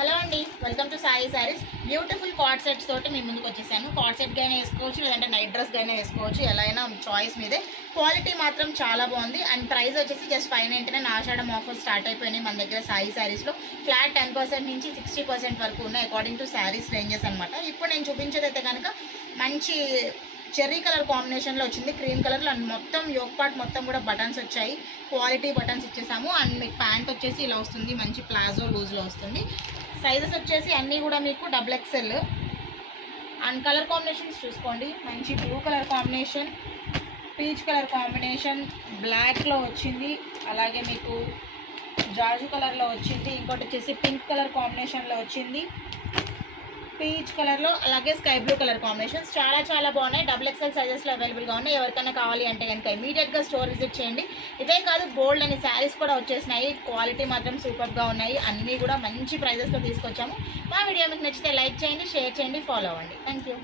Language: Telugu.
హలో అండి, welcome to Sai saris. Beautiful card sets తోటి మీ ముందుకు వచ్చేసాను. కార్డ్ సెట్ గానే వేసుకోవచ్చు, లేదంటే నైట్ డ్రెస్ గానే వేసుకోవచ్చు, ఎలా అయినా చాయిస్ మీదే. క్వాలిటీ మాత్రం చాలా బాగుంది. అండ్ ప్రైస్ వచ్చేసి జస్ట్ 599. ఆషాఢం ఆఫర్ స్టార్ట్ అయిపోయినాయి మన దగ్గర సాయి సారీస్లో. ఫ్లాట్ 10% నుంచి 60% వరకు ఉన్నాయి అకార్డింగ్ టు శారీస్ రేంజెస్ అనమాట. ఇప్పుడు నేను చూపించేదైతే కనుక మంచి చెర్రీ కలర్ కాంబినేషన్లో వచ్చింది, క్రీమ్ కలర్లో. అండ్ మొత్తం యోక్ పార్ట్ మొత్తం కూడా బటన్స్ వచ్చాయి, క్వాలిటీ బటన్స్ ఇచ్చేసాము. అండ్ మీకు ప్యాంట్ వచ్చేసి ఇలా వస్తుంది, మంచి ప్లాజో లూజ్లో వస్తుంది. సైజెస్ వచ్చేసి అన్నీ కూడా మీకు XXL. అండ్ కలర్ కాంబినేషన్స్ చూసుకోండి, మంచి blue colour combination, peach colour combination, బ్లాక్లో వచ్చింది, అలాగే మీకు జాజు కలర్లో వచ్చింది, ఇంకోటి వచ్చేసి పింక్ కలర్ కాంబినేషన్లో వచ్చింది, పీచ్ కలర్లో, అలాగే స్కై బ్లూ కలర్ కాంబినేషన్స్. చాలా చాలా బాగున్నాయి. XXL సైజెస్లో అవైలబుల్గా ఉన్నాయి. ఎవరికైనా కావాలి అంటే కనుక ఇమీడియట్గా స్టోర్ విజిట్ చేయండి. ఇదే కాదు, బోల్డ్ అని శారీస్ కూడా వచ్చేసినాయి. క్వాలిటీ మాత్రం సూపర్గా ఉన్నాయి. అన్నీ కూడా మంచి ప్రైజెస్తో తీసుకొచ్చాము. మా వీడియో మీకు నచ్చితే లైక్ చేయండి, షేర్ చేయండి, ఫాలో అవ్వండి. Thank you.